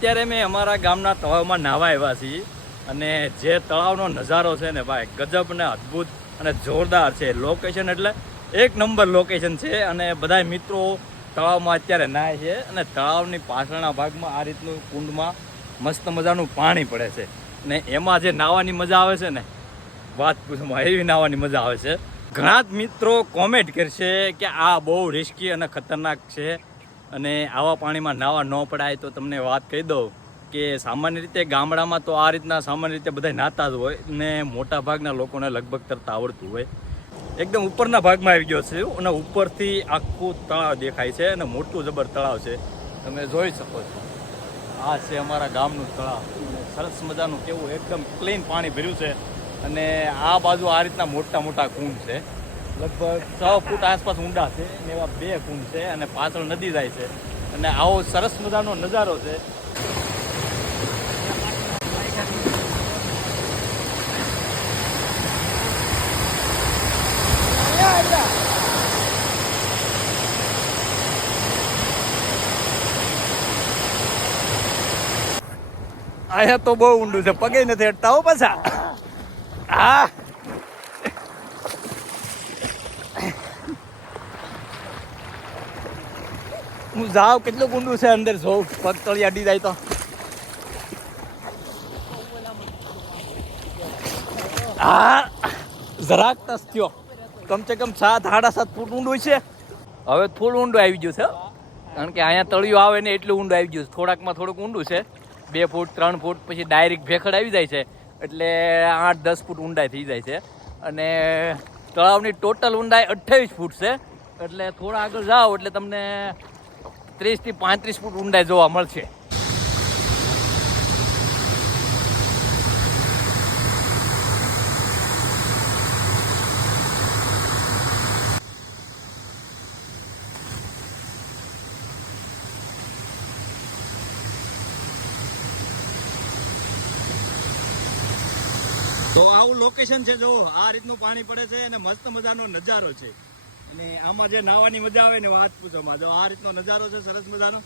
અત્યારે મેં અમારા ગામના તળાવમાં નાહવા આવ્યા છીએ અને જે તળાવનો નજારો છે ને ભાઈ ગજબ ને અદ્ભુત અને જોરદાર છે. લોકેશન એટલે એક નંબર લોકેશન છે અને બધા મિત્રો તળાવમાં અત્યારે નાહે છે અને તળાવની પાછળના ભાગમાં આ રીતનું કુંડમાં મસ્ત મજાનું પાણી પડે છે ને એમાં જે નાહવાની મજા આવે છે ને વાત પૂછવામાં એવી નાહવાની મજા આવે છે. ઘણા જ મિત્રો કોમેન્ટ કરશે કે આ બહુ રિસ્કી અને ખતરનાક છે અને આવા પાણીમાં નાહવા ન પડાય. તો તમને વાત કહી દઉં કે સામાન્ય રીતે ગામડામાં તો આ રીતના સામાન્ય રીતે બધા નાહતા જ હોય ને મોટા ભાગના લોકોને લગભગ તરતા આવડતું હોય. એકદમ ઉપરના ભાગમાં આવી ગયો છે અને ઉપરથી આખું તળાવ દેખાય છે અને મોટું જબર તળાવ છે, તમે જોઈ શકો છો. આ છે અમારા ગામનું તળાવ, સરસ મજાનું કેવું એકદમ ક્લીન પાણી ભર્યું છે અને આ બાજુ આ રીતના મોટા મોટા કુંડ છે, લગભગ 6 ફૂટ આસપાસ ઊંડા છે ને એવા 2 કુંડ છે અને પાછળ નદી જાય છે અને આવો સરસ મજાનો નજારો છે. અહીંયા તો બહુ ઊંડું છે, પગે નથી અટતા હો પાછા. હા હું જાઉં કેટલું ઊંડું છે અંદર જોઉં, પગ તળી અડી જાય તો. હા જરાક તસ થયો, કમસે કમ 7-7.5 ફૂટ ઊંડું છે. હવે થોડું ઊંડું આવી ગયું છે કારણ કે અહીંયા તળિયું આવે ને એટલું ઊંડું આવી ગયું છે. થોડાકમાં થોડુંક ઊંડું છે, 2 ફૂટ 3 ફૂટ પછી ડાયરેક્ટ ભેખડ આવી જાય છે એટલે 8-10 ફૂટ ઊંડાઈ થઈ જાય છે અને તળાવની ટોટલ ઊંડાઈ 28 ફૂટ છે એટલે થોડા આગળ જાઓ એટલે તમને 30 થી 35 ફૂટ ઊંડાઈ જોવા મળશે. તો આવું લોકેશન છે, જો આ રીતનું પાણી પડે છે અને મસ્ત મજાનો નજારો છે અને આમાં જે નાહવાની મજા આવે ને વાત પૂછોમાં. જો આ રીતનો નજારો છે સરસ મજાનો.